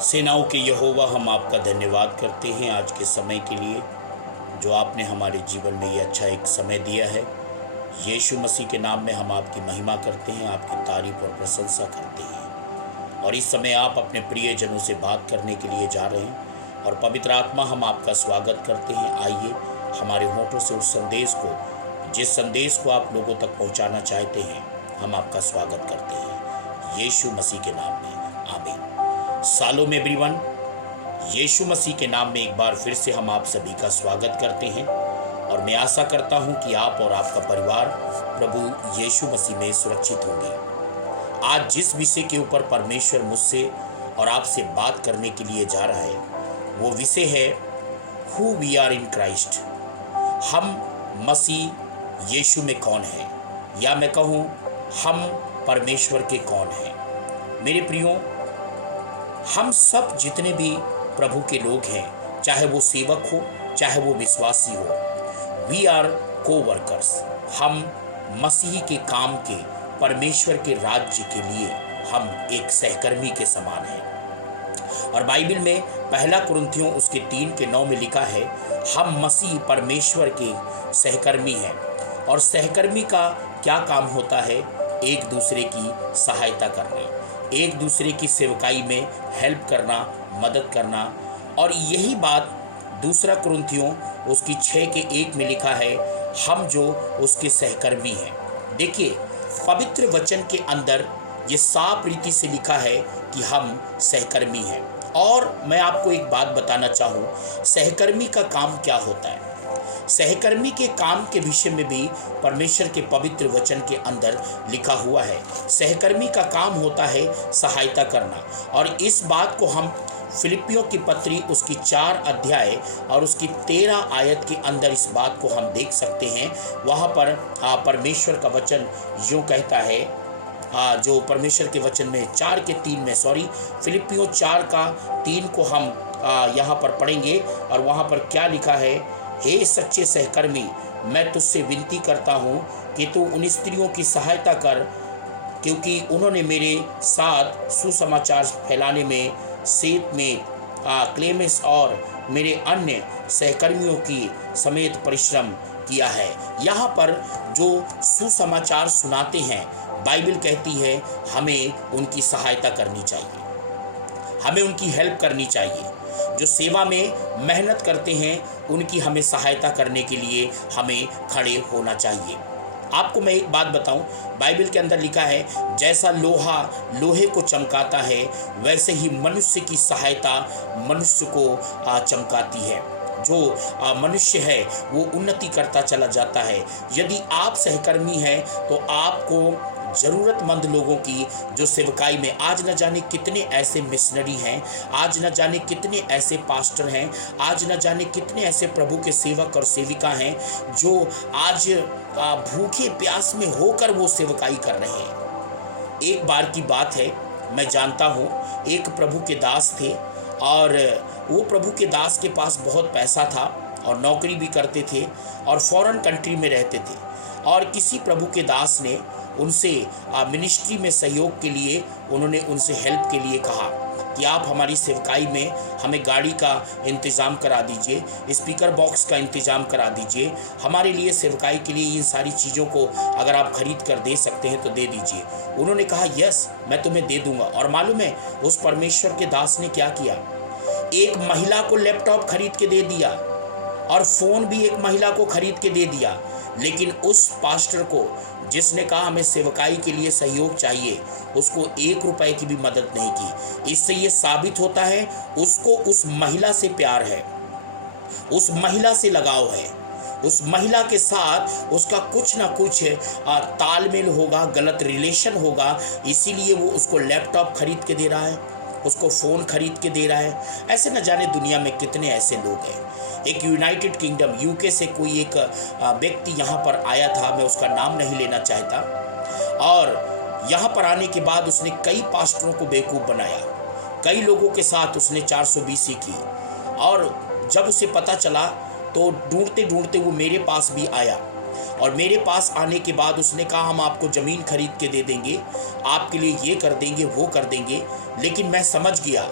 सेनाओं के यहोवा, हम आपका धन्यवाद करते हैं आज के समय के लिए जो आपने हमारे जीवन में ये अच्छा एक समय दिया है। यीशु मसीह के नाम में हम आपकी महिमा करते हैं, आपकी तारीफ और प्रशंसा करते हैं। और इस समय आप अपने प्रियजनों से बात करने के लिए जा रहे हैं और पवित्र आत्मा, हम आपका स्वागत करते हैं। आइए हमारे होठों से उस संदेश को, जिस संदेश को आप लोगों तक पहुंचाना चाहते हैं, हम आपका स्वागत करते हैं यीशु मसीह के नाम में, आमीन। शालोम एवरीवन, यीशु मसीह के नाम में एक बार फिर से हम आप सभी का स्वागत करते हैं और मैं आशा करता हूं कि आप और आपका परिवार प्रभु यीशु मसीह में सुरक्षित होंगे। आज जिस विषय के ऊपर परमेश्वर मुझसे और आपसे बात करने के लिए जा रहा है वो विषय है who we are in Christ. हम मसीह यीशु में कौन हैं, या मैं कहूँ हम परमेश्वर के कौन हैं। मेरे प्रियो, हम सब जितने भी प्रभु के लोग हैं, चाहे वो सेवक हो चाहे वो विश्वासी हो, वी आर को-वर्कर्स। हम मसीह के काम के, परमेश्वर के राज्य के लिए हम एक सहकर्मी के समान हैं। और बाइबल में पहला कुरिन्थियों उसके 3:9 में लिखा है, हम मसीह परमेश्वर के सहकर्मी हैं। और सहकर्मी का क्या काम होता है? एक दूसरे की सहायता करना, एक दूसरे की सेवकाई में हेल्प करना, मदद करना। और यही बात दूसरा कुरिन्थियों उसकी 6:1 में लिखा है, हम जो उसके सहकर्मी हैं। देखिए, पवित्र वचन के अंदर ये साफ रीति से लिखा है कि हम सहकर्मी हैं। और मैं आपको एक बात बताना चाहूँ, सहकर्मी का काम क्या होता है। सहकर्मी के काम के विषय में भी परमेश्वर के पवित्र वचन के अंदर लिखा हुआ है। सहकर्मी का काम होता है सहायता करना। और इस बात को हम फिलिपियों की पत्री उसकी 4 अध्याय और उसकी 13 आयत के अंदर इस बात को हम देख सकते हैं। वहाँ पर परमेश्वर का वचन यूँ कहता है, जो परमेश्वर के वचन में 4:3 में, फिलिपियों 4:3 को हम यहाँ पर पढ़ेंगे। और वहाँ पर क्या लिखा है, हे सच्चे सहकर्मी, मैं तुझसे विनती करता हूँ कि तू उन स्त्रियों की सहायता कर, क्योंकि उन्होंने मेरे साथ सुसमाचार फैलाने में, सेत में, क्लेमेस और मेरे अन्य सहकर्मियों की समेत परिश्रम किया है। यहाँ पर जो सुसमाचार सुनाते हैं, बाइबल कहती है हमें उनकी सहायता करनी चाहिए, हमें उनकी हेल्प करनी चाहिए। जो सेवा में मेहनत करते हैं उनकी हमें सहायता करने के लिए हमें खड़े होना चाहिए। आपको मैं एक बात बताऊं, बाइबल के अंदर लिखा है, जैसा लोहा लोहे को चमकाता है, वैसे ही मनुष्य की सहायता मनुष्य को चमकाती है। जो मनुष्य है वो उन्नति करता चला जाता है। यदि आप सहकर्मी हैं तो आपको ज़रूरतमंद लोगों की जो सेवकाई में, आज न जाने कितने ऐसे मिशनरी हैं, आज न जाने कितने ऐसे पास्टर हैं, आज न जाने कितने ऐसे प्रभु के सेवक और सेविका हैं जो आज भूखे प्यास में होकर वो सेवकाई कर रहे हैं। एक बार की बात है, मैं जानता हूँ, एक प्रभु के दास थे और वो प्रभु के दास के पास बहुत पैसा था और नौकरी भी करते थे और फॉरेन कंट्री में रहते थे। और किसी प्रभु के दास ने उनसे मिनिस्ट्री में सहयोग के लिए, उन्होंने उनसे हेल्प के लिए कहा कि आप हमारी सेवकाई में हमें गाड़ी का इंतज़ाम करा दीजिए, स्पीकर बॉक्स का इंतज़ाम करा दीजिए, हमारे लिए सेवकाई के लिए इन सारी चीज़ों को अगर आप खरीद कर दे सकते हैं तो दे दीजिए। उन्होंने कहा यस, मैं तुम्हें दे दूंगा। और मालूम है उस परमेश्वर के दास ने क्या किया? एक महिला को लैपटॉप खरीद के दे दिया और फ़ोन भी एक महिला को खरीद के दे दिया। लेकिन उस पास्टर को जिसने कहा हमें सेवकाई के लिए सहयोग चाहिए, उसको 1 रुपए की भी मदद नहीं की। इससे ये साबित होता है उसको उस महिला से प्यार है, उस महिला से लगाव है, उस महिला के साथ उसका कुछ ना कुछ तालमेल होगा, गलत रिलेशन होगा, इसीलिए वो उसको लैपटॉप खरीद के दे रहा है, उसको फ़ोन खरीद के दे रहा है। ऐसे न जाने दुनिया में कितने ऐसे लोग हैं। एक यूनाइटेड किंगडम यूके से कोई एक व्यक्ति यहाँ पर आया था, मैं उसका नाम नहीं लेना चाहता। और यहाँ पर आने के बाद उसने कई पास्टरों को बेवकूफ़ बनाया, कई लोगों के साथ उसने 420 की। और जब उसे पता चला तो ढूंढते ढूंढते वो मेरे पास भी आया और मेरे पास आने के बाद उसने कहा हम आपको ज़मीन खरीद के दे देंगे, आपके लिए ये कर देंगे वो कर देंगे। लेकिन मैं समझ गया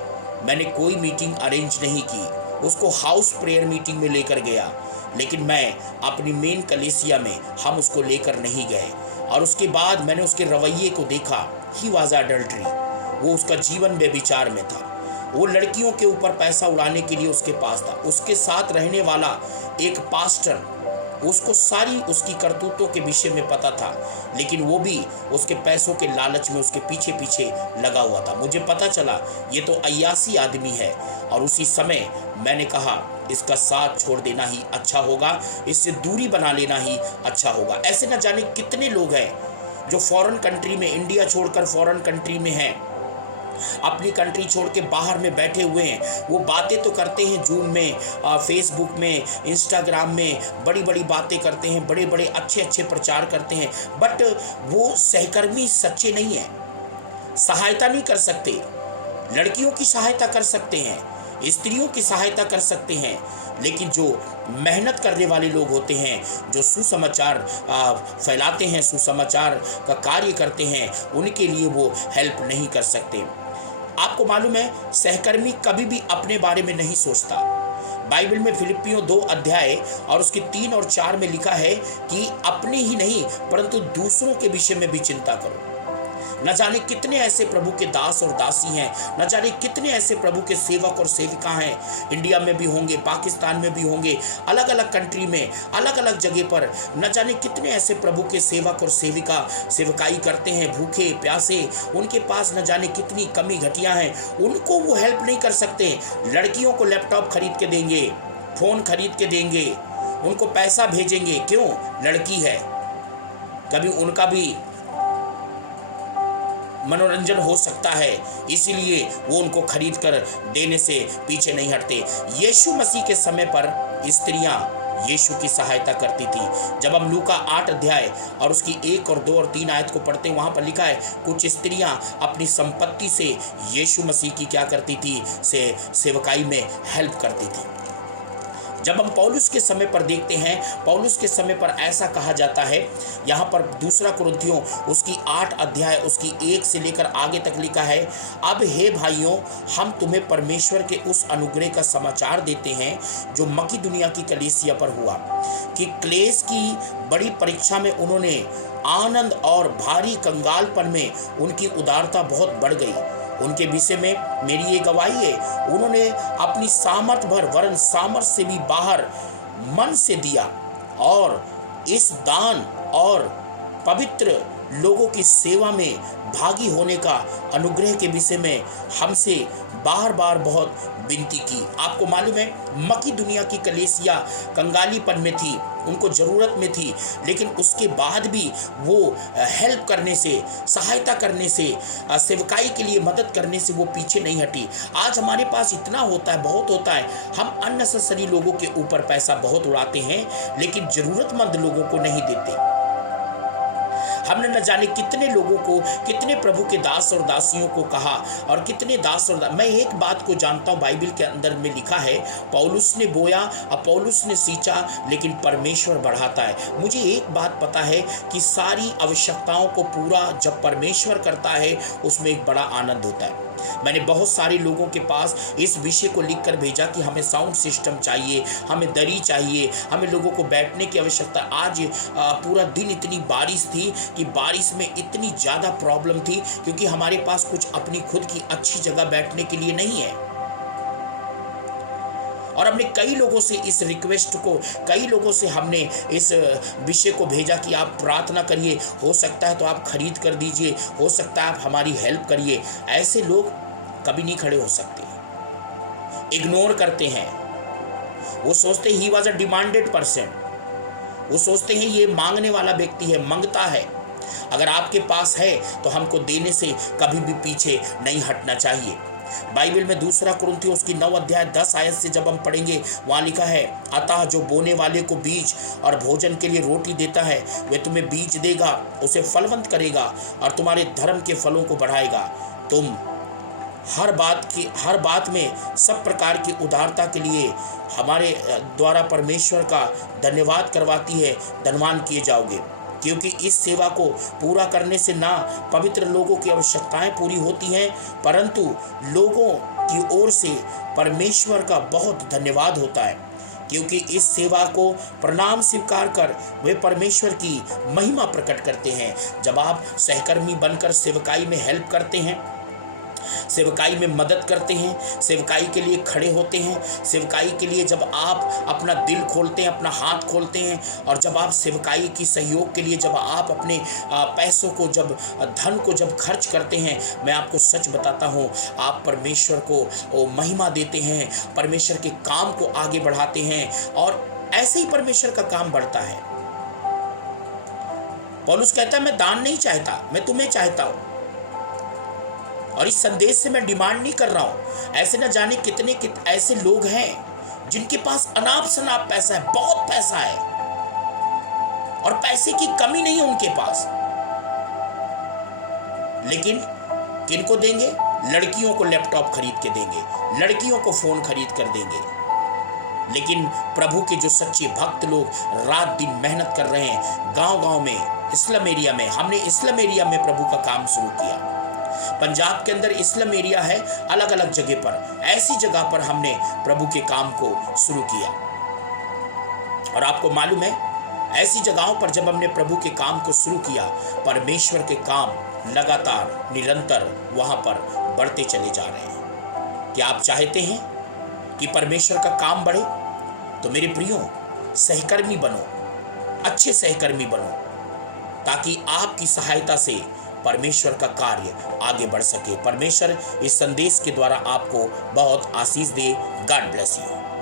मैंने कोई मीटिंग अरेंज नहीं की, उसको हाउस प्रेयर मीटिंग में लेकर गया, लेकिन मैं अपनी मेन कलीसिया में हम उसको लेकर नहीं गए। और उसके बाद मैंने उसके रवैये को देखा। ही वॉज अडल्ट्री, वो उसका जीवन व्यभिचार में था। वो लड़कियों के ऊपर पैसा उड़ाने के लिए उसके पास था। उसके साथ रहने वाला एक पास्टर, उसको सारी उसकी करतूतों के विषय में पता था, लेकिन वो भी उसके पैसों के लालच में उसके पीछे पीछे लगा हुआ था। मुझे पता चला ये तो अय्यासी आदमी है, और उसी समय मैंने कहा इसका साथ छोड़ देना ही अच्छा होगा, इससे दूरी बना लेना ही अच्छा होगा। ऐसे न जाने कितने लोग हैं जो फॉरेन कंट्री में, इंडिया छोड़कर फॉरेन कंट्री में हैं, अपनी कंट्री छोड़ के बाहर में बैठे हुए हैं। वो बातें तो करते हैं जूम में, फेसबुक में, इंस्टाग्राम में बड़ी बड़ी बातें करते हैं, बड़े बड़े अच्छे अच्छे प्रचार करते हैं, बट वो सहकर्मी सच्चे नहीं है। सहायता नहीं कर सकते। लड़कियों की सहायता कर सकते हैं, स्त्रियों की सहायता कर सकते हैं, लेकिन जो मेहनत करने वाले लोग होते हैं, जो सुसमाचार फैलाते हैं, सुसमाचार का कार्य करते हैं, उनके लिए वो हेल्प नहीं कर सकते। आपको मालूम है, सहकर्मी कभी भी अपने बारे में नहीं सोचता। बाइबल में फिलिपियों 2 अध्याय और उसके 3 और 4 में लिखा है कि अपने ही नहीं परंतु दूसरों के विषय में भी चिंता करो। न जाने कितने ऐसे प्रभु के दास और दासी हैं, न जाने कितने ऐसे प्रभु के सेवक और सेविका हैं। इंडिया में भी होंगे, पाकिस्तान में भी होंगे, अलग अलग कंट्री में, अलग अलग जगह पर न जाने कितने ऐसे प्रभु के सेवक और सेविका सेवकाई करते हैं, भूखे प्यासे। उनके पास न जाने कितनी कमी घटियां हैं, उनको वो हेल्प नहीं कर सकते। लड़कियों को लैपटॉप खरीद के देंगे, फोन खरीद के देंगे, उनको पैसा भेजेंगे, क्यों? लड़की है। कभी उनका भी मनोरंजन हो सकता है, इसीलिए वो उनको खरीद कर देने से पीछे नहीं हटते। यीशु मसीह के समय पर स्त्रियां यीशु की सहायता करती थी। जब हम लूका 8 अध्याय और उसकी 1 और 2 और 3 आयत को पढ़ते हैं, वहां पर लिखा है कुछ स्त्रियां अपनी संपत्ति से यीशु मसीह की क्या करती थी, सेवकाई में हेल्प करती थी। जब हम पौलुस के समय पर देखते हैं, पौलुस के समय पर ऐसा कहा जाता है, यहाँ पर 2 कुरिन्थियों उसकी 8 अध्याय उसकी 1 से लेकर आगे तक लिखा है, अब हे भाइयों, हम तुम्हें परमेश्वर के उस अनुग्रह का समाचार देते हैं जो मकिदुनिया की कलीसिया पर हुआ, कि क्लेश की बड़ी परीक्षा में उन्होंने आनंद और भारी कंगालपन में उनकी उदारता बहुत बढ़ गई। उनके विषय में मेरी ये गवाही है, उन्होंने अपनी सामर्थ भर वरन सामर्थ से भी बाहर मन से दिया, और इस दान और पवित्र लोगों की सेवा में भागी होने का अनुग्रह के विषय में हमसे बार बार बहुत विनती की। आपको मालूम है, मकिदुनिया की कलीसिया कंगालीपन में थी, उनको ज़रूरत में थी, लेकिन उसके बाद भी वो हेल्प करने से, सहायता करने से, सेवकाई के लिए मदद करने से वो पीछे नहीं हटी। आज हमारे पास इतना होता है, बहुत होता है, हम अननेसेसरी लोगों के ऊपर पैसा बहुत उड़ाते हैं, लेकिन ज़रूरतमंद लोगों को नहीं देते। हमने न जाने कितने लोगों को, कितने प्रभु के दास और दासियों को कहा, और कितने दास और मैं एक बात को जानता हूँ, बाइबल के अंदर में लिखा है, पौलुस ने बोया, अपोलोस ने सींचा, लेकिन परमेश्वर बढ़ाता है। मुझे एक बात पता है कि सारी आवश्यकताओं को पूरा जब परमेश्वर करता है, उसमें एक बड़ा आनंद होता है। मैंने बहुत सारे लोगों के पास इस विषय को लिखकर भेजा कि हमें साउंड सिस्टम चाहिए, हमें दरी चाहिए, हमें लोगों को बैठने की आवश्यकता। आज पूरा दिन इतनी बारिश थी कि बारिश में इतनी ज़्यादा प्रॉब्लम थी, क्योंकि हमारे पास कुछ अपनी खुद की अच्छी जगह बैठने के लिए नहीं है। और हमने कई लोगों से इस रिक्वेस्ट को, कई लोगों से हमने इस विषय को भेजा कि आप प्रार्थना करिए, हो सकता है तो आप खरीद कर दीजिए, हो सकता है आप हमारी हेल्प करिए। ऐसे लोग कभी नहीं खड़े हो सकते, इग्नोर करते हैं। वो सोचते he was a demanded person, वो सोचते हैं ये मांगने वाला व्यक्ति है, मांगता है। अगर आपके पास है तो हमको देने से कभी भी पीछे नहीं हटना चाहिए। बाइबल में 2 कुरिन्थियों उसकी 9 अध्याय 10 आयत से जब हम पढ़ेंगे, वहाँ लिखा है, अतः जो बोने वाले को बीज और भोजन के लिए रोटी देता है, वह तुम्हें बीज देगा, उसे फलवंत करेगा और तुम्हारे धर्म के फलों को बढ़ाएगा। तुम हर बात में सब प्रकार की उदारता के लिए हमारे द्वारा परमेश्वर का धन्यवाद करवाती है, धनवान किए जाओगे। क्योंकि इस सेवा को पूरा करने से ना पवित्र लोगों की आवश्यकताएं पूरी होती हैं, परंतु लोगों की ओर से परमेश्वर का बहुत धन्यवाद होता है, क्योंकि इस सेवा को प्रणाम स्वीकार कर वे परमेश्वर की महिमा प्रकट करते हैं। जब आप सहकर्मी बनकर सेवकाई में हेल्प करते हैं, सेवकाई में मदद करते हैं, सेवकाई के लिए खड़े होते हैं, सेवकाई के लिए जब आप अपना दिल खोलते हैं, अपना हाथ खोलते हैं, और जब आप सेवकाई की सहयोग के लिए जब आप अपने पैसों को जब धन को जब खर्च करते हैं, मैं आपको सच बताता हूँ, आप परमेश्वर को महिमा देते हैं, परमेश्वर के काम को आगे बढ़ाते हैं, और ऐसे ही परमेश्वर का काम बढ़ता है। पौलुस कहता है, मैं दान नहीं चाहता, मैं तुम्हें चाहता हूं। और इस संदेश से मैं डिमांड नहीं कर रहा हूं। ऐसे न जाने कितने ऐसे लोग हैं जिनके पास अनाप शनाप पैसा है, बहुत पैसा है, और पैसे की कमी नहीं है उनके पास, लेकिन किनको देंगे? लड़कियों को लैपटॉप खरीद के देंगे, लड़कियों को फोन खरीद कर देंगे। लेकिन प्रभु के जो सच्चे भक्त लोग रात दिन मेहनत कर रहे हैं, गांव-गांव में, इस्लाम एरिया में, हमने इस्लाम एरिया में प्रभु का काम शुरू किया। पंजाब के अंदर इस्लाम एरिया है, अलग अलग जगह पर, ऐसी जगह पर हमने प्रभु के काम को शुरू किया। और आपको मालूम है, ऐसी जगहों पर जब हमने प्रभु के काम को शुरू किया, परमेश्वर के काम लगातार निरंतर वहां पर बढ़ते चले जा रहे हैं। क्या आप चाहते हैं कि परमेश्वर का काम बढ़े? तो मेरे प्रियो, सहकर्मी बनो, अच्छे सहकर्मी बनो, ताकि आपकी सहायता से परमेश्वर का कार्य आगे बढ़ सके। परमेश्वर इस संदेश के द्वारा आपको बहुत आशीष दे। God bless you.